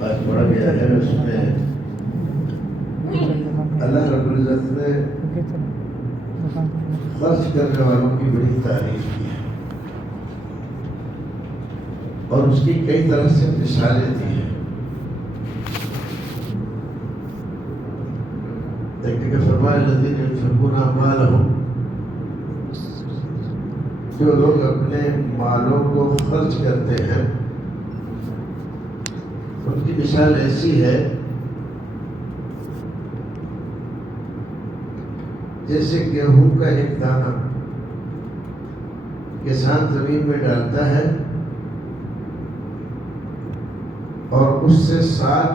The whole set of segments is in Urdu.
آج پڑھا گیا ہے، اس میں اللہ رب العزت نے خرچ کرنے والوں کی بڑی تعریف کی ہے اور اس کی کئی طرح سے مثالیں دی ہیں۔ ایک جگہ فرمایا الذین ينفقون أموالهم، جو لوگ اپنے مالوں کو خرچ کرتے ہیں ان کی مثال ایسی ہے جیسے گیہوں کا ایک دانہ کسان زمین میں ڈالتا ہے اور اس سے 7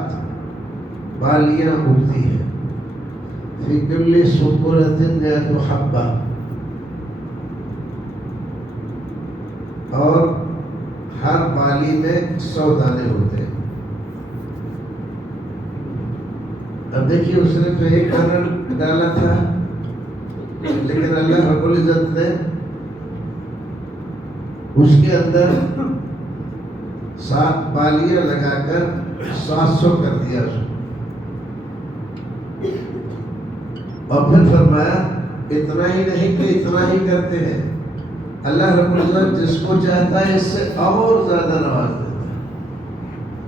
بالیاں اگتی ہیں، فی کل سنبلۃ مئۃ حبۃ، اور ہر بالی میں 100 دانے ہوتے ہیں۔ اب دیکھیے اس نے تو ایک دانہ ڈالا تھا، لیکن اللہ رب العزت نے اس کے اندر 7 بالیاں لگا کر 700 کر دیا اس کو، اور پھر فرمایا اتنا ہی نہیں کہ اتنا ہی کرتے ہیں، اللہ رب العزت جس کو چاہتا ہے اس سے اور زیادہ نواز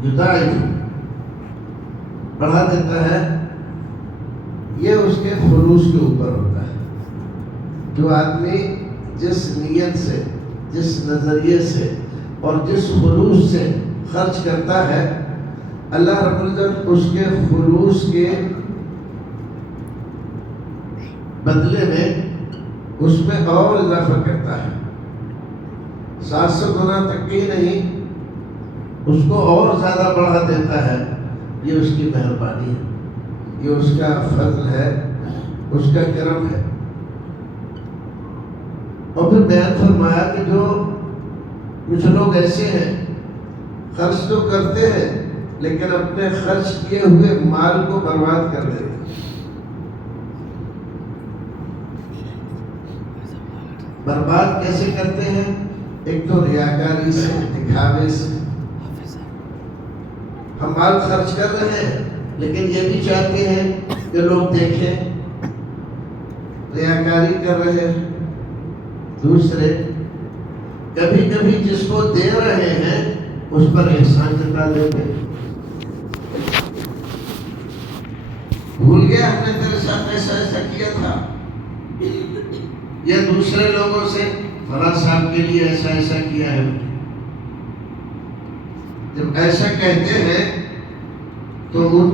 دیتا ہے، یضاعف، بڑھا دیتا ہے۔ یہ اس کے خلوص کے اوپر ہوتا ہے۔ جو آدمی جس نیت سے، جس نظریے سے اور جس خلوص سے خرچ کرتا ہے، اللہ رب العزت اس کے خلوص کے بدلے میں اس میں اور اضافہ کرتا ہے، 700 گنا تک ہی نہیں، اس کو اور زیادہ بڑھا دیتا ہے۔ یہ اس کی مہربانی ہے، یہ اس کا فضل ہے، اس کا کرم ہے۔ اور پھر بیان فرمایا کہ جو کچھ لوگ ایسے ہیں خرچ تو کرتے ہیں لیکن اپنے خرچ کیے ہوئے مال کو برباد کر دیتے ہیں۔ برباد کیسے کرتے ہیں؟ ایک تو ریاکاری سے، دکھاوے سے۔ ہم مال خرچ کر رہے ہیں لیکن یہ بھی چاہتے ہیں کہ لوگ دیکھیں، ریاکاری کر رہے ہیں۔ دوسرے، کبھی کبھی جس کو دے رہے ہیں اس پر احسان جتا دیتے ہیں، بھول گیا ہم نے تیرے ساتھ ایسا ایسا کیا تھا، یا دوسرے لوگوں سے فلاں صاحب کے لیے ایسا ایسا کیا ہے۔ جب ایسا کہتے ہیں تو ان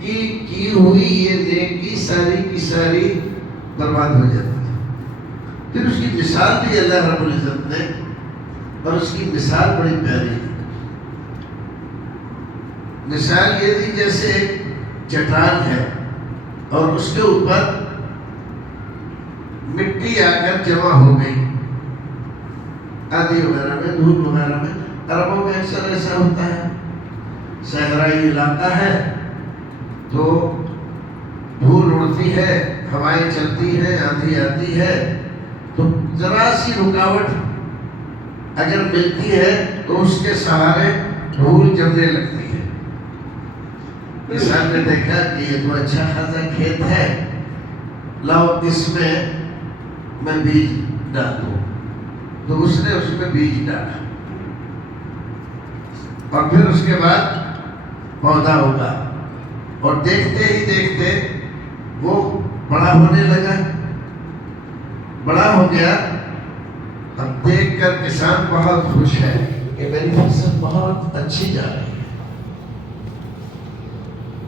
کی ہوئی یہ نیکی ساری کی ساری برباد ہو جاتی ہے۔ پھر اس کی مثال بھی اللہ رب العزت نے، اور اس کی مثال بڑی پیاری ہے۔ مثال یہ تھی جیسے ایک چٹان ہے اور اس کے اوپر مٹی آ کر جمع ہو گئی، آدھی وغیرہ میں، دھول وغیرہ میں۔ عربوں میں اکثر ایسا ہوتا ہے، صحرائی علاقہ ہے تو دھول اڑتی ہے، ہوائیں چلتی ہیں، آندھی آتی ہے، تو ذرا سی رکاوٹ اگر ملتی ہے تو اس کے سہارے دھول جمنے لگتی ہے۔ کسان نے دیکھا کہ یہ تو اچھا خاصا کھیت ہے، لاؤ اس میں بیج ڈال دو، تو اس نے اس میں بیج ڈالا، اور پھر اس کے بعد پودا ہوگا، اور دیکھتے ہی دیکھتے وہ بڑا ہونے لگا، بڑا ہو گیا۔ اب دیکھ کر کسان بہت خوش ہے کہ میری فصل بہت اچھی جا رہی ہے،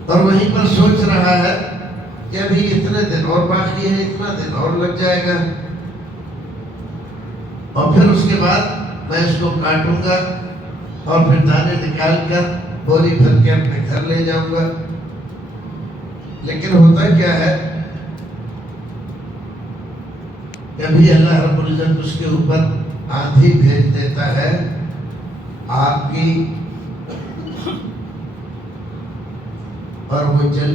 اور وہیں پر سوچ رہا ہے کہ ابھی اتنے دن اور باقی ہے، اتنا دن اور لگ جائے گا، اور پھر اس کے بعد میں اس کو کاٹوں گا اور پھر دانے نکال کر بوری بھر کے اپنے گھر لے جاؤں گا۔ لیکن ہوتا کیا ہے، کبھی اللہ رب العزت اس کے اوپر آندھی بھیج دیتا ہے، آگ کی، اور وہ جل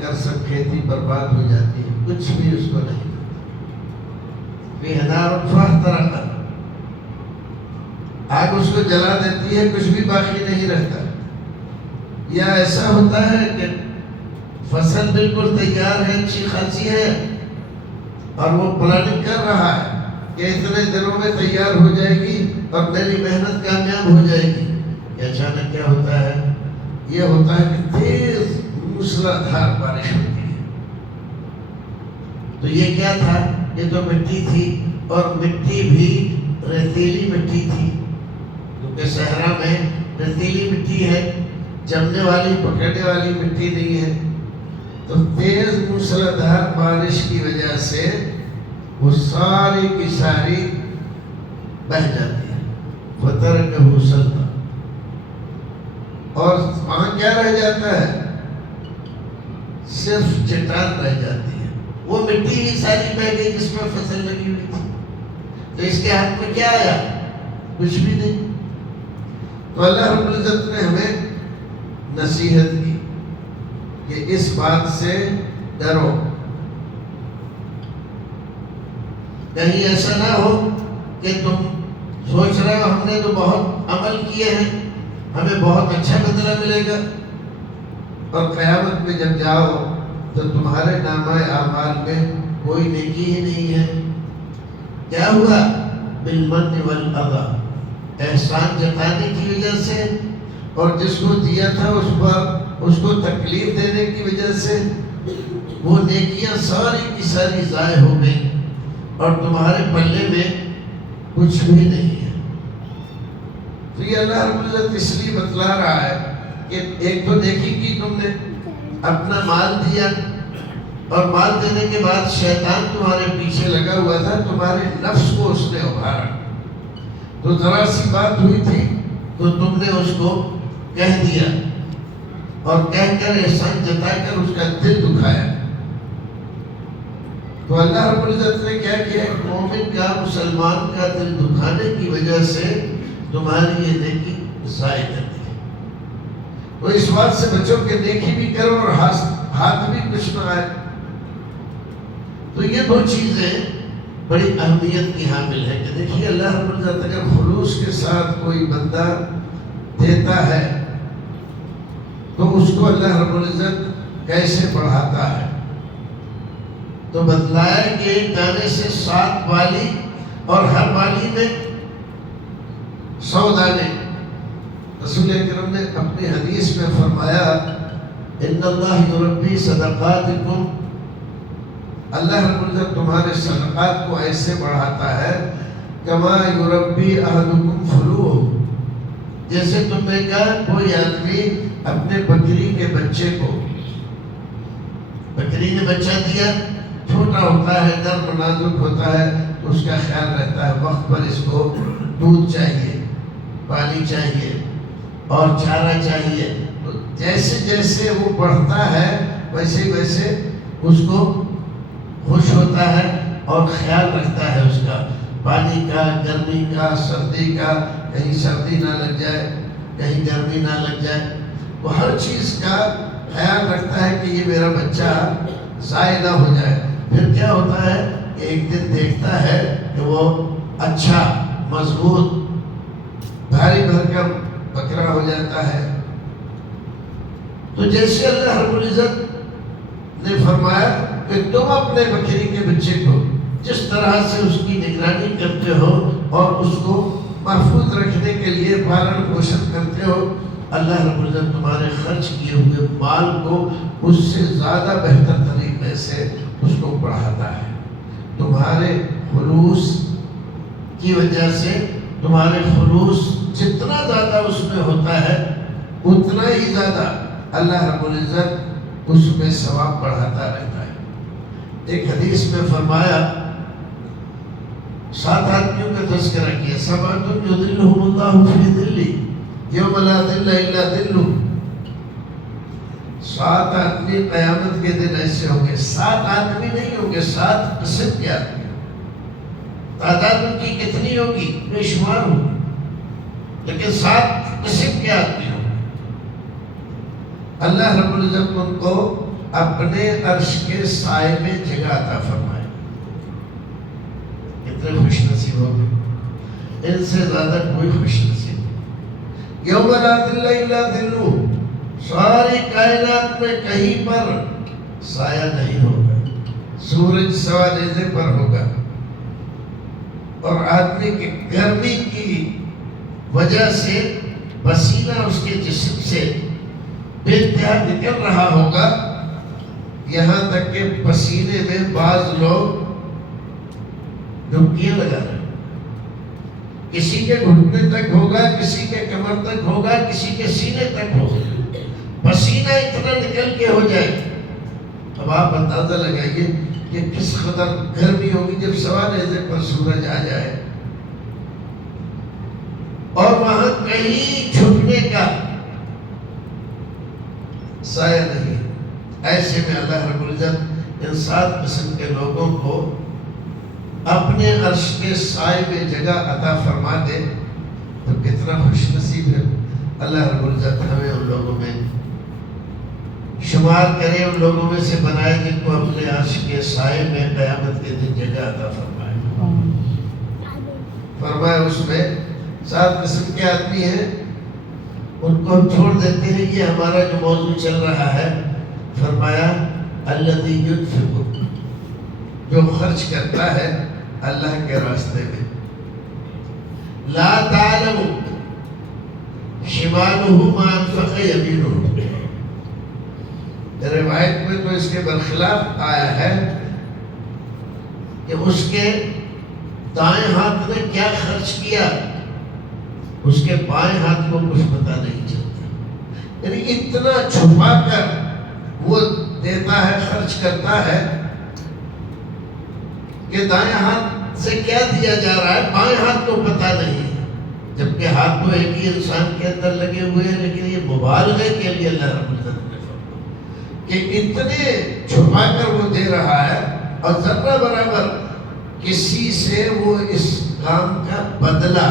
کر سب کھیتی برباد ہو جاتی ہے، کچھ بھی اس کو نہیں ملتا۔ نار فاحترق، آگ اس کو جلا دیتی ہے، کچھ بھی باقی نہیں رہتا۔ یا ایسا ہوتا ہے کہ فصل بالکل تیار ہے، اچھی خاصی ہے، اور وہ پلاننگ کر رہا ہے کہ اتنے دنوں میں تیار ہو جائے گی اور میری محنت کامیاب ہو جائے گی، کہ اچانک کیا ہوتا ہے؟ یہ ہوتا ہے کہ تیز موسلادھار بارش ہوتی ہے۔ تو یہ کیا تھا؟ یہ تو مٹی تھی، اور مٹی بھی ریتیلی مٹی تھی، کیونکہ صحرا میں ریتیلی مٹی ہے، جمنے والی پکڑنے والی مٹی نہیں ہے۔ تو تیز موسلادھار بارش کی وجہ سے وہ ساری کی ساری بہہ جاتی ہے، فَتَرَكَهُ صَلْدًا، اور وہاں کیا رہ جاتا ہے؟ صرف چٹان رہ جاتی ہے۔ وہ مٹی ہی ساری بہہ گئی جس میں فصل لگی ہوئی تھی، تو اس کے ہاتھ میں کیا آیا؟ کچھ بھی نہیں۔ تو اللہ رب العزت نے ہمیں نصیحت کی کہ اس بات سے ڈرو، کہیں ایسا نہ ہو کہ تم سوچ رہے ہو ہم نے تو بہت عمل کیے ہیں، ہمیں بہت اچھا بدلہ ملے گا، اور قیامت میں جب جاؤ تو تمہارے نامہ اعمال میں کوئی نیکی ہی نہیں ہے۔ کیا ہوا؟ بالمن والاذی، احسان جتانے کی وجہ سے، اور جس کو دیا تھا اس کو تکلیف دینے کی وجہ سے وہ نیکیاں ساری کی ساری ضائع ہو گئی، اور تمہارے پلے میں کچھ بھی نہیں ہے۔ تو یہ اللہ رب العزت اس لیے بتلا رہا ہے کہ ایک تو نیکی کی تم نے، اپنا مال دیا، اور مال دینے کے بعد شیطان تمہارے پیچھے لگا ہوا تھا، تمہارے نفس کو اس نے ابھارا، تو ذرا سی بات ہوئی تھی تو تم نے اس کو کہہ دیا، اور کہہ کر احسان جتا کر اس کا دل دکھایا۔ تو اللہ رب العزت نے کیا کیا؟ مومن کا، مسلمان کا دل دکھانے کی وجہ سے تمہاری یہ نیکی ضائع کر دی۔ تو اس بات سے بچو کہ نیکی بھی کرو اور ہاتھ بھی کچھ نہ آئے۔ تو یہ دو چیزیں بڑی اہمیت کی حامل ہے کہ دیکھیے اللہ رب العزت اگر خلوص کے ساتھ کوئی بندہ دیتا ہے تو اس کو اللہ رب العزت کیسے بڑھاتا ہے۔ تو بتلایا کہ ایک دانے سے 7 بالی، اور ہر بالی میں 100 دانے۔ رسول اکرم نے اپنی حدیث میں فرمایا ان اللہ یربی صدقاتکم، اللہ رب العزت تمہارے صدقات کو ایسے بڑھاتا ہے کما یربی احدکم فلوہ، جیسے تم نے کہا کوئی آدمی اپنے بکری کے بچے کو، بکری نے بچہ دیا، چھوٹا ہوتا ہے، نرم نازک ہوتا ہے، تو اس کا خیال رہتا ہے، وقت پر اس کو دودھ چاہیے، پانی چاہیے اور چارہ چاہیے۔ تو جیسے جیسے وہ بڑھتا ہے ویسے ویسے اس کو خوش ہوتا ہے اور خیال رکھتا ہے اس کا، پانی کا، گرمی کا، سردی کا، کہیں سردی نہ لگ جائے، کہیں گرمی نہ لگ جائے، وہ ہر چیز کا خیال رکھتا ہے کہ یہ میرا بچہ ضائع نہ ہو جائے۔ پھر کیا ہوتا ہے کہ ایک دن دیکھتا ہے کہ وہ اچھا، مضبوط، بھاری بھرکم بکرا ہو جاتا ہے۔ تو جیسے اللہ رب العزت نے فرمایا کہ تم اپنے بکری کے بچے کو جس طرح سے اس کی نگرانی کرتے ہو اور اس کو محفوظ رکھنے کے لیے پالن پوشن کرتے ہو، اللہ رب العزت تمہارے خرچ کیے ہوئے مال کو اس سے زیادہ بہتر طریقے سے اس کو بڑھاتا ہے۔ تمہارے خلوص کی وجہ سے، تمہارے خلوص جتنا زیادہ اس میں ہوتا ہے اتنا ہی زیادہ اللہ رب العزت اس میں ثواب بڑھاتا رہتا ہے۔ ایک حدیث میں فرمایا 7 آدمیوں کا تذکرہ کیا، 7 یظلھم اللہ فی ظلہ یوم لا ظل الا ظلہ۔ 7 آدمی قیامت کے دن ایسے ہوں گے، 7 آدمی نہیں ہوں گے، 7 قسم کے آدمی۔ تعداد ان کی کتنی ہوگی؟ بے شمار ہوگی، لیکن 7 قسم کے آدمی ہوں گے۔ اللہ رب العزت ان کو اپنے عرش کے سائے میں جگہ عطا فرمائے۔ کتنے خوش نصیب ہو گئے، ان سے زیادہ کوئی خوش نصیب۔ یوم لا ظل الا ظلہ، ساری کائنات میں کہیں پر سایہ نہیں ہوگا، سورج سوا نیزے پر ہوگا، اور آدمی کی گرمی کی وجہ سے پسینہ اس کے جسم سے بے انتہا نکل رہا ہوگا، یہاں تک کہ پسینے میں بعض لوگ ڈبکیاں لگا رہے ہیں، کسی کے گھٹنے تک ہوگا، کسی کے کمر تک ہوگا، کسی کے سینے تک ہوگا، پسینہ اتنا نکل کے ہو جائے۔ اب آپ اندازہ لگائیے کہ کس قدر گرمی ہوگی جب سوا نیزے پر سورج آ جائے، اور وہاں کہیں چھپنے کا سایہ نہیں۔ ایسے میں اللہ رب العزت ان 7 قسم کے لوگوں کو اپنے عرش کے سائے میں جگہ عطا فرما دے تو کتنا خوش نصیب ہے۔ اللہ رب العزت ہمیں ان لوگوں میں شمار کرے، ان لوگوں میں سے بنائے جن کو اپنے عرش کے سائے میں قیامت کے دن جگہ عطا فرمائے۔ فرمائے اس میں 7 قسم کے آدمی ہیں، ان کو ہم چھوڑ دیتے ہیں، یہ ہمارا جو موضوع چل رہا ہے۔ فرمایا الذی ينفق، جو خرچ کرتا ہے اللہ کے راستے میں، لا تعلم شمالہ ما انفق یمینہ، روایت میں تو اس کے برخلاف آیا ہے کہ اس کے دائیں ہاتھ نے کیا خرچ کیا اس کے بائیں ہاتھ کو کچھ پتہ نہیں چلتا، یعنی اتنا چھپا کر وہ دیتا ہے، خرچ کرتا ہے کہ دائیں ہاتھ سے کیا دیا جا رہا ہے بائیں ہاتھ کو پتہ نہیں، جبکہ ہاتھ تو ایک ہی انسان کے اندر لگے ہوئے ہیں، لیکن یہ مبالغے کے لیے اللہ رب العزت نے فرمایا کہ اتنے چھپا کر وہ دے رہا ہے، اور ذرہ برابر کسی سے وہ اس کام کا بدلہ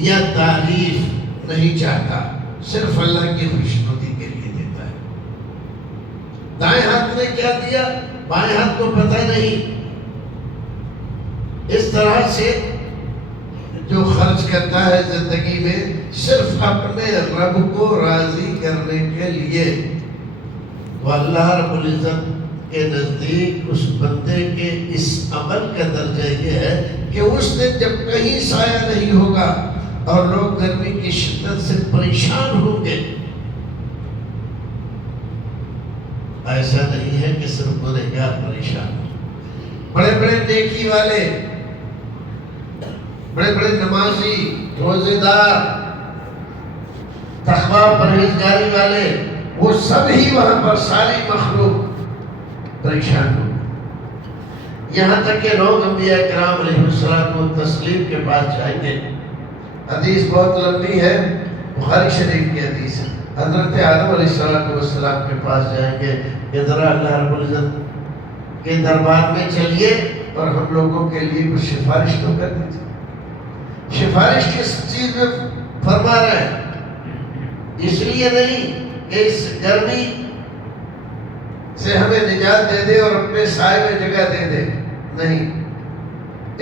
یا تعریف نہیں چاہتا، صرف اللہ کی خوشنودی کے لیے دیتا ہے۔ دائیں ہاتھ نے کیا دیا بائیں ہاتھ کو پتہ نہیں۔ اس طرح سے جو خرچ کرتا ہے زندگی میں صرف اپنے رب کو راضی کرنے کے لیے، وہ اللہ رب العزت کے نزدیک اس بندے کے اس عمل کا درجہ یہ ہے کہ اس دن جب کہیں سایہ نہیں ہوگا اور لوگ گرمی کی شدت سے پریشان ہوں گے، ایسا نہیں ہے کہ صرف گنہگار پریشان ہوں، بڑے بڑے نیکی والے، بڑے بڑے نمازی، روزے دار، تقویٰ پرہیزگاری والے، وہ سب ہی وہاں پر ساری مخلوق پریشان ہو، یہاں تک کہ لوگ انبیاء کرام علیہ الصلوۃ والتسلیم کے پاس جائیں گے۔ حدیث بہت لمبی ہے، بخاری شریف کی حدیث ہے، حضرت آدم علیہ السلام کے پاس جائیں گے کہ ذرا اللہ رب العزت کے دربار میں چلیے اور ہم لوگوں کے لیے کچھ سفارش تو کر دیجیے۔ سفارش کس چیز میں فرما رہے ہیں؟ اس لیے نہیں کہ اس گرمی سے ہمیں نجات دے دے اور اپنے سائے میں جگہ دے دے، نہیں،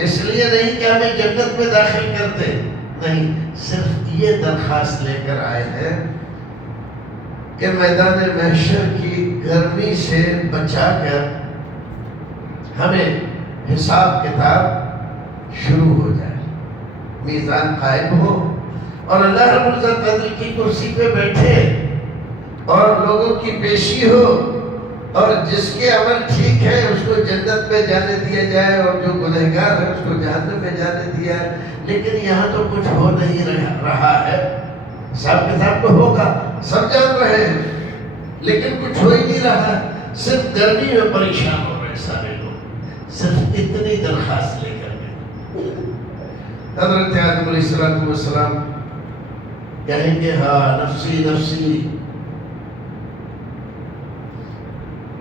اس لیے نہیں کہ ہمیں جنت میں داخل کر دے، نہیں، صرف یہ درخواست لے کر آئے ہیں کہ میدان محشر کی گرمی سے بچا کر ہمیں حساب کتاب شروع ہو جائے، میزان قائم ہو، اور اللہ رب العزت عدل کی کرسی پہ بیٹھے اور لوگوں کی پیشی ہو، اور جس کے عمل ٹھیک ہے اس کو جنت میں جانے دیا جائے اور جو گنہگار ہے اس کو جہنم میں جانے دیا ہے۔ لیکن یہاں تو کچھ ہو نہیں رہا ہے، حساب کتاب تو ہوگا، سب جان رہے ہیں، لیکن کچھ ہو ہی نہیں رہا، صرف گرمی میں پریشان ہو رہے سارے لوگ، صرف اتنی درخواست لے کر گئے۔ حضرت آدم علیہ السلام کہیں گے ہاں نفسی نفسی،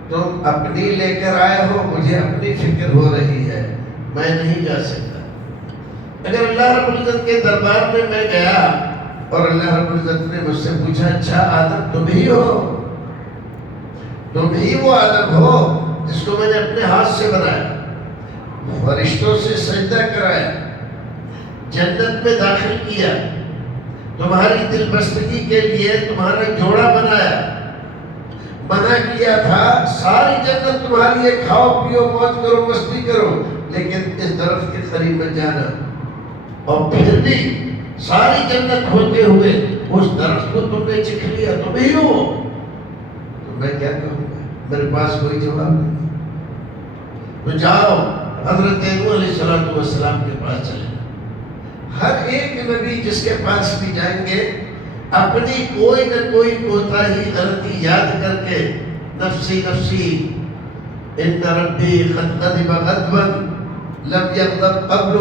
تم اپنی لے کر آئے ہو، مجھے اپنی فکر ہو رہی ہے، میں نہیں جا سکتا۔ اگر اللہ رب العزت کے دربار میں میں گیا اور اللہ رب العزت نے مجھ سے پوچھا اچھا آدم تم ہی ہو، تم ہی وہ آدم ہو جس کو میں نے اپنے ہاتھ سے بنایا، فرشتوں سے سجدہ کرایا، جنت میں داخل کیا، تمہاری دل بستگی کے لیے تمہارا جوڑا بنایا، منع کیا تھا ساری جنت تمہاری ہے، کھاؤ پیو موج کرو مستی کرو، لیکن اس درخت کے قریب مت جانا۔ اور پھر بھی ساری جنت ہوتے ہوئے اس درخت کو تم نے چکھ لیا، تم ہی ہو، تو میں کیا کہوں گا؟ میرے پاس کوئی جواب نہیں۔ تو جاؤ حضرت نوح علیہ السلام کے پاس چلے۔ ہر ایک نبی جس کے پاس بھی جائیں گے اپنی کوئی نہ کوئی کوتاہی غلطی یاد کر کے نفسی نفسی ان ربی قد غضب غضبا لم یغضب قبل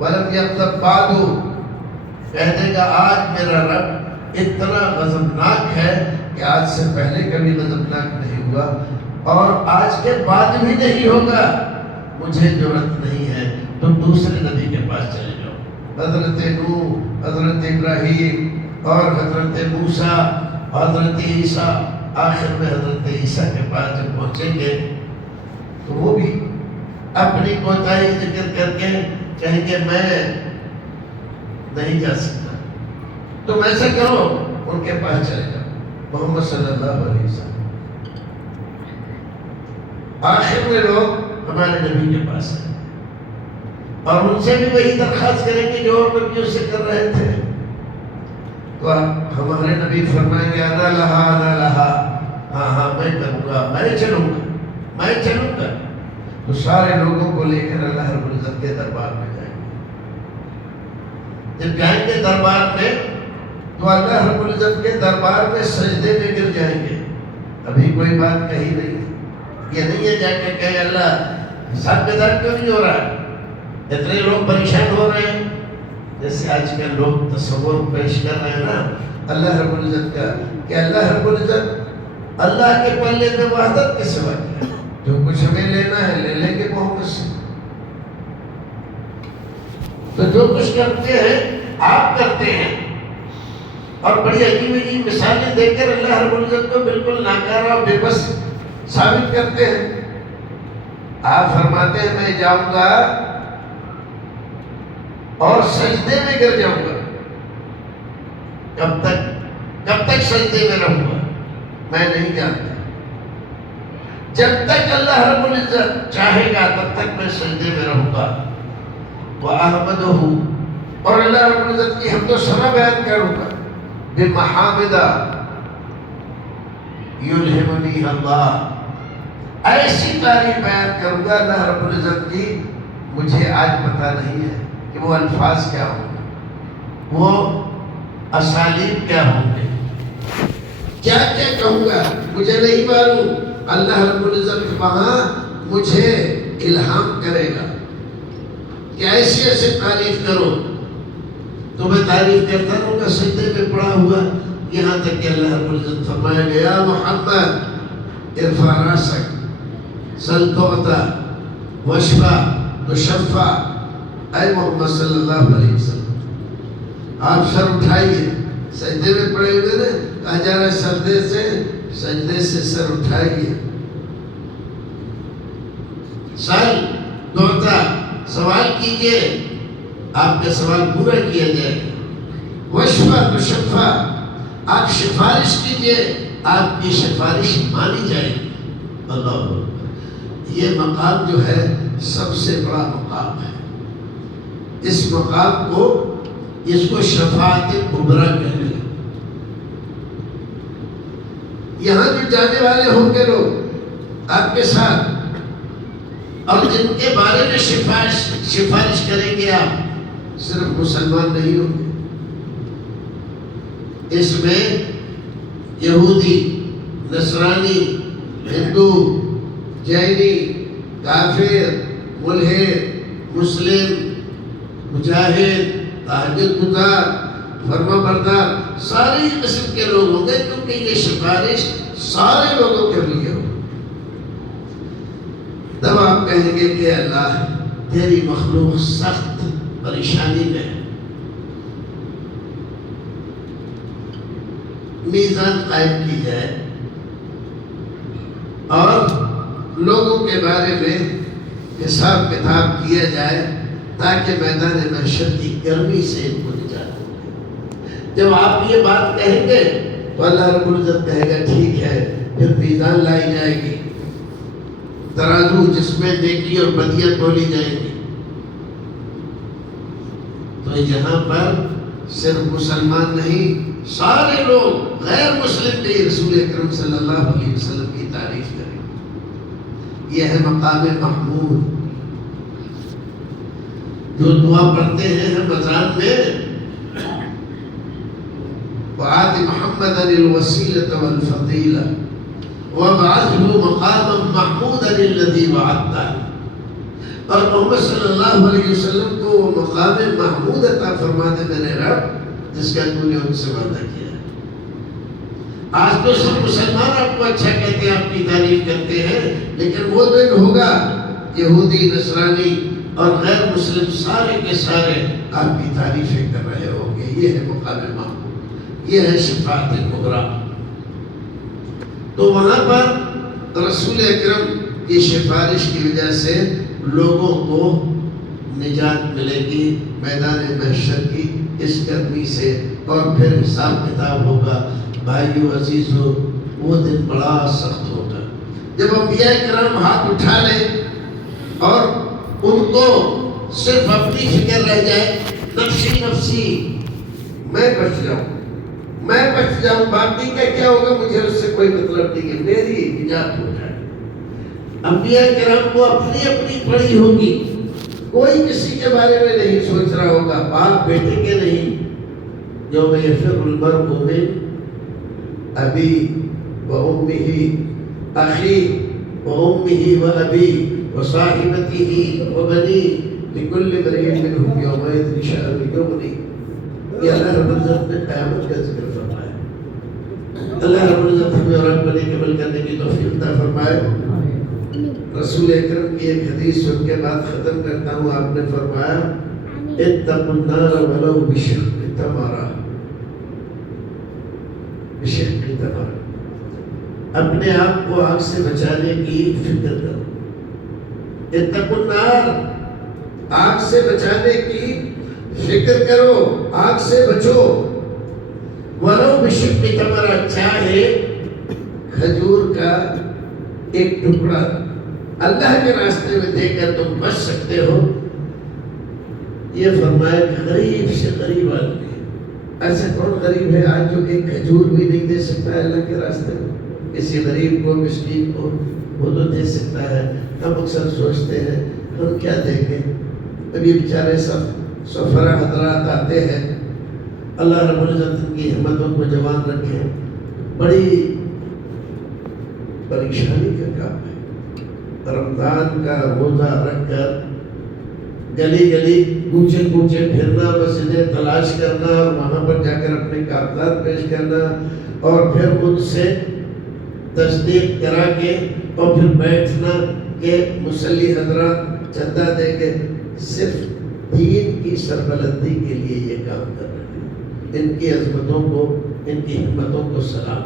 ولم یغضب بعد، کہہ دے گا آج میرا رب اتنا غضبناک ہے کہ آج سے پہلے کبھی غضبناک نہیں ہوا اور آج کے بعد بھی نہیں ہوگا، مجھے جرأت نہیں ہے، تم دوسرے نبی کے پاس چلے جاؤ۔ حضرت نوح، حضرت ابراہیم اور حضرت موسیٰ، حضرت عیسیٰ، آخر میں حضرت عیسیٰ کے پاس جب پہنچیں گے تو وہ بھی اپنی کوتاہی ذکر کر کے کہیں گے میں نہیں جا سکتا، تم ایسا کرو ان کے پاس چلے جاؤ، محمد صلی اللہ علیہ وسلم۔ آخر میں لوگ ہمارے نبی کے پاس ہیں اور ان سے بھی وہی درخواست کریں گے جو اور نبیوں سے کر رہے تھے، تو ہمارے نبی فرمائیں گے انا لہا انا لہا، ہاں ہاں میں کروں گا، میں چلوں گا، میں چلوں گا۔ تو سارے لوگوں کو لے کر اللہ رب العزت کے دربار میں جائیں گے۔ جب جائیں گے دربار میں تو اللہ رب العزت کے دربار میں سجدے میں گر جائیں گے۔ ابھی کوئی بات کہی نہیں، یہ نہیں ہے جا کے کہے اللہ حساب کتاب کیوں نہیں ہو رہا، اتنے لوگ پریشان ہو رہے ہیں، جیسے آج کل لوگ تصور پیش کر رہے ہیں نا اللہ رب العزت کا، کہ اللہ رب العزت اللہ کے پلے میں وحدت کے سوا کیا، جو کچھ ہمیں لینا ہے لے لیں گے محمد سے، تو جو کچھ کرتے ہیں آپ کرتے ہیں، اور بڑی عجیب عجیب مثالیں دے کر اللہ رب العزت کو بالکل ناکارہ اور بے بس ثابت کرتے ہیں۔ آپ فرماتے ہیں میں جاؤں گا اور سجدے میں گر جاؤں گا، کب تک سجدے میں رہوں گا میں نہیں جانتا، جب تک اللہ رب العزت چاہے گا تب تک میں سجدے میں رہوں گا۔ وَأَحْمَدُهُ، اور اللہ رب العزت کی حمد و ثنا بیان کروں گا، بِمَحَامِدَ یلہمنی اللہ، ایسی تعریف بیان کروں گا اللہ رب العزت کی مجھے آج پتہ نہیں ہے کہ وہ الفاظ کیا ہوں گے، وہ اسالیب کیا ہوں گے، کیا کیا کہوں گا مجھے نہیں معلوم۔ اللہ رب العزت وہاں مجھے الہام کرے گا کہ ایسی ایسی تعریف کرو، تو میں تعریف کرتا رہوں گا سجدے میں پڑا ہوا، یہاں تک کہ اللہ رب العزت فرمائے گا یا محمد ارفع راسک سل تعطیٰ واشفع تشفع، اے محمد صلی اللہ علیہ وسلم آپ سر اٹھائیے، سجدے میں پڑے ہوئے نا، کہا جا رہا ہے سجدے سے سر اٹھائیے، سل تعطیٰ سوال کیجئے آپ کا سوال پورا کیا جائے گا، واشفع تشفع آپ سفارش کیجئے آپ کی سفارش مانی جائے گی۔ اللہ، یہ مقام جو ہے سب سے بڑا مقام ہے، اس مقام کو اس کو شفاعت کبریٰ کہتے ہیں۔ یہاں جو جانے والے ہوں گے لوگ آپ کے ساتھ اور جن کے بارے میں سفارش کریں گے آپ، صرف مسلمان نہیں ہوں گے، اس میں یہودی، نصرانی، ہندو، جینی، کافر، ملحد، مسلم، مجاہد، تہجد گزار، فرما بردار، ساری قسم کے لوگ ہوں گے، کیونکہ یہ سفارش سارے لوگوں کے لیے ہو۔ تب آپ کہیں گے کہ اللہ تیری مخلوق سخت پریشانی میں ہے، میزان قائم کی جائے اور لوگوں کے بارے میں حساب کتاب کیا جائے تاکہ میدان محشر کی گرمی سے ان کو نجات ہو۔ جب آپ یہ بات کہیں گے تو اللہ رب العزت کہے گا ٹھیک ہے، پھر میزان لائی جائے گی، ترازو جس میں نیکی اور بدیت تولی جائے گی۔ تو یہاں پر صرف مسلمان نہیں، سارے لوگ غیر مسلم بھی رسول اکرم صلی اللہ علیہ وسلم کی تعریف کریں۔ یہ ہے مقام محمود۔ جو دعا پڑھتے ہیں ہم اذان میں، وآت محمدا الوسیلة والفضیلہ وابعثہ مقاما محمودا الذی وعدتہ، اور محمد صلی اللہ علیہ وسلم کو وہ مقام محمود عطا فرما دے میرے رب جس کا تو نے ان سے وعدہ کیا۔ آج تو سب مسلمان آپ کو اچھا کہتے ہیں، آپ کی تعریف کرتے ہیں، لیکن وہ دن ہوگا یہودی، نصرانی اور غیر مسلم سارے کے سارے آپ کی تعریفیں کر رہے ہوں گے۔ یہ ہے مقام محمود، یہ ہے شفاعت کبریٰ۔ تو وہاں پر رسول اکرم کی سفارش کی وجہ سے لوگوں کو نجات ملے گی میدان محشر کی اس گرمی سے، اور پھر حساب کتاب ہوگا۔ بھائیو عزیزو، وہ دن بڑا سخت ہوگا جب انبیاء کرام ہاتھ اٹھا لیں اور ان کو صرف اپنی فکر رہ جائے، نفسی نفسی، میں بچ جاؤں، باقی کا کیا ہوگا مجھے اس سے کوئی مطلب نہیں ہے، میری نجات ہو جائے۔ انبیاء کرام کو اپنی اپنی پڑی ہوگی، کوئی کسی کے بارے میں نہیں سوچ رہا ہوگا، باپ بیٹے کے نہیں۔ یوم یفر المرء من ابی و امہ، اخی و امہ و ابی و صاحبتہ و بنی، لکل امرئ منہم یومئذ شأن یغنی۔ یہ اللہ رب العزت نے قیامت کا ذکر فرمایا۔ اللہ رب العزت ہمیں اور آپ کو نیک عمل کرنے کی توفیق عطا فرمائے۔ رسول اکرم کی ایک حدیث سن کے بات ختم کرتا ہوں۔ آپ نے فرمایا اتقوا النار ولو بشق تمرہ، بشق تمرہ، اپنے آپ کو آگ سے بچانے کی فکر کرو۔ اتقوا النار، آگ سے بچانے کی فکر کرو، آگ سے بچو۔ ولو بشق تمرہ، چاہے کھجور کا ایک ٹکڑا اللہ کے راستے میں دے کر تم بچ سکتے ہو۔ یہ فرمایا کہ غریب سے غریب آدمی، ایسا کون غریب ہے آج جو ایک کھجور بھی نہیں دے سکتا ہے اللہ کے راستے میں؟ کسی غریب کو، مسکین کو وہ تو دے سکتا ہے۔ ہم اکثر سوچتے ہیں ہم کیا دیں گے، ابھی بیچارے سب سفرا حضرات آتے ہیں، اللہ رب العزت ان کی ہمتوں کو جوان رکھے۔ بڑی پریشانی کا کام ہے رمضان کا روزہ رکھ کر گلی گلی کوچے کوچے پھرنا، مسجدیں تلاش کرنا اور وہاں پر جا کر اپنے کاغذات پیش کرنا، اور پھر ان سے تصدیق کرا کے اور پھر بیٹھنا کہ مصلی حضرات چندہ دیں گے۔ صرف دین کی سربلندی کے لیے یہ کام کر رہے ہیں۔ ان کی عظمتوں کو، ان کی ہمتوں کو سلام۔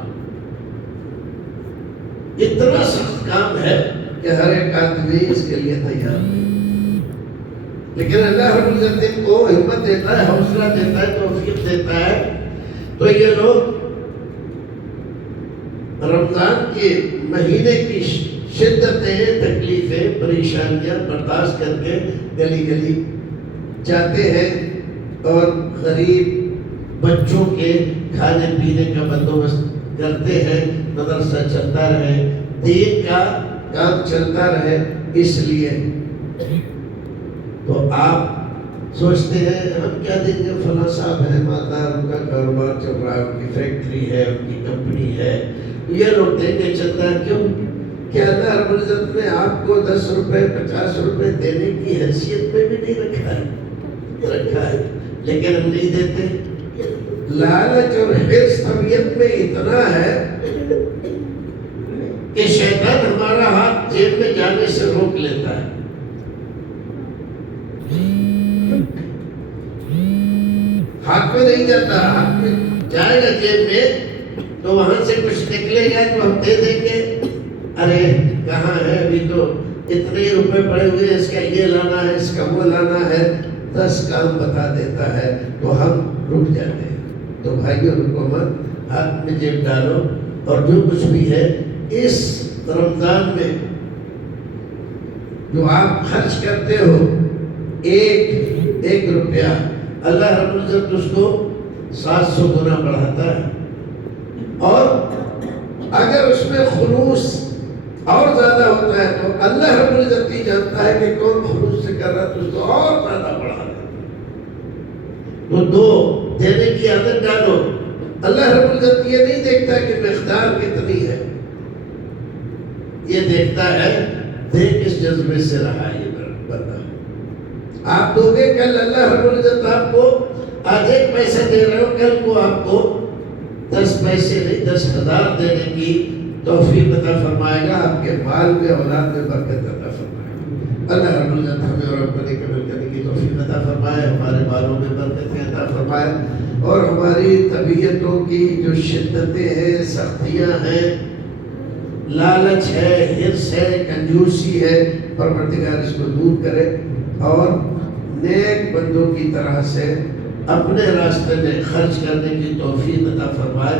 اتنا سخت کام ہے کہ ہر ایک آدمی اس کے لیے تیار ہے، لیکن اللہ رب العزت ان کو ہمت دیتا ہے، حوصلہ دیتا ہے، توفیق دیتا ہے۔ تو یہ لوگ رمضان کے مہینے کی شدتیں، تکلیفیں، پریشانیاں برداشت کر کے گلی گلی جاتے ہیں اور غریب بچوں کے کھانے پینے کا بندوبست کرتے ہیں، مدرسہ چلتا رہے، دین کا کام چلتا رہے۔ اس لیے تو آپ سوچتے ہیں ہم کیا دیں گے، فلاں صاحب ہیں مالدار، ان کا کاروبار چل رہا ہے، ان کی فیکٹری ہے، ان کی کمپنی ہے، یہ لوگ دیں گے چلتا ہے۔ کیوں کہ اللہ رب العزت نے آپ کو 10 روپے 50 روپے دینے کی حیثیت میں بھی نہیں رکھا ہے، لیکن ہم نہیں دیتے۔ لالچ اور حرص طبیعت میں اتنا ہے کہ شیطان ہمارا ہاتھ جیب میں جانے سے روک لیتا ہے۔ ہاتھ میں نہیں جاتا، ہاتھ میں جائے گا جیب میں تو وہاں سے کچھ نکلے گا تو ہم دے دیں گے۔ ارے کہاں ہے، ابھی تو اتنے روپے پڑے ہوئے ہیں، اس کا یہ لانا ہے، اس کا وہ لانا ہے، 10 کام بتا دیتا ہے تو ہم رک جاتے ہیں۔ تو بھائیو حکومت ہاتھ میں جیب ڈالو اور جو کچھ بھی ہے اس رمضان میں جو آپ خرچ کرتے ہو ایک روپیہ اللہ رب العزت اس کو 700 گنا بڑھاتا ہے، اور اگر اس میں خلوص اور زیادہ ہوتا ہے تو اللہ رب العزت ہی جانتا ہے کہ کون خلوص سے کر رہا ہے تو اس کو اور زیادہ بڑھا دیتا ہے۔ تو دو دینے کی عادت ڈالو۔ اللہ رب العزت یہ نہیں دیکھتا کہ مقدار کتنی ہے، یہ دیکھتا ہے دے کس جذبے سے رہا یہ بندہ۔ آپ دو گے، کل اللہ رب العزت آپ کو آج 1 پیسہ دے رہے ہو، کل کو آپ کو 10 پیسے نہیں 10,000 دینے کی توفیق عطا فرمائے گا، آپ کے مال میں اولاد میں برکت عطا فرمائے گا۔ اللہ رب العزت ہمیں اور اپنے عمل کرنے کی توفیق عطا فرمائے، ہمارے بالوں میں برکتیں عطا فرمائے، اور ہماری طبیعتوں کی جو شدتیں ہیں، سختیاں ہیں، لالچ ہے، حرص ہے، کنجوسی ہے، پروردگار اس کو دور کرے اور نیک بندوں کی طرح سے اپنے راستے میں خرچ کرنے کی توفیق عطا فرمائے،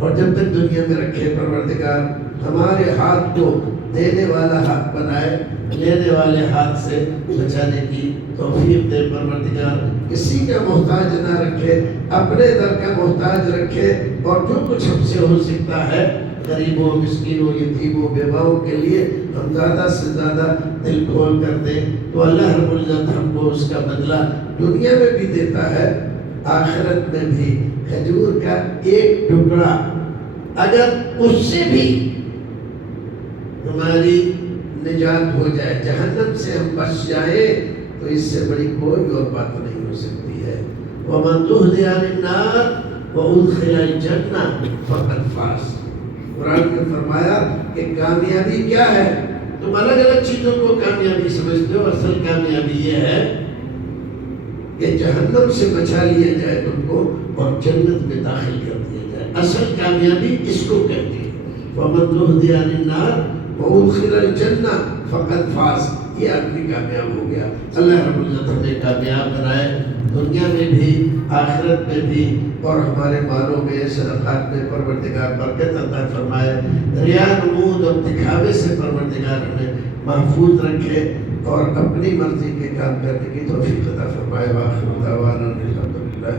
اور جب تک دنیا میں رکھے پروردگار ہمارے ہاتھ کو دینے والا ہاتھ بنائے، لینے والے ہاتھ سے بچانے کی توفیق دے پروردگار، کسی کا محتاج نہ رکھے، اپنے در کا محتاج رکھے، اور جو کچھ ہم سے ہو سکتا ہے غریبوں، مسکینوں، یتیموں، بیواؤں کے لیے ہم زیادہ سے زیادہ دل کھول کر دیں، تو اللہ رب العزت ہم کو اس کا بدلہ دنیا میں بھی دیتا ہے، آخرت میں بھی۔ کھجور کا ایک ٹکڑا اگر اس سے بھی ہماری نجات ہو جائے، جہنم سے ہم بچ جائیں، تو اس سے بڑی کوئی اور بات نہیں ہو سکتی ہے۔ وَمَن زُحْزِحَ عَنِ النَّارِ وَأُدْخِلَ الْجَنَّةَ فَقَدْ فَازَ۔ قرآن نے فرمایا کہ کامیابی کیا ہے؟ تم الگ الگ چیزوں کو کامیابی سمجھتے ہو، اصل کامیابی یہ ہے کہ جہنم سے بچا لیا جائے تم کو اور جنت میں داخل کر دیا جائے۔ اصل کامیابی اس کو کہتے ہیں۔ وَمَن زُحْزِحَ عَنِ النَّارِ وَأُدْخِلَ الْجَنَّةَ فَقَدْ فَازَ، یہ آدمی کامیاب ہو گیا۔ اللہ رب العزت ہمیں کامیاب بنائے، دنیا میں بھی، آخرت میں بھی، اور ہمارے مالوں میں، صدقات میں پروردگار برکت عطا فرمائے، ریا، نمود اور دکھاوے سے پروردگار ہمیں محفوظ رکھے، اور اپنی مرضی کے کام کرنے کی توفیق عطا فرمائے۔ وآخر دعوانا الحمدللہ۔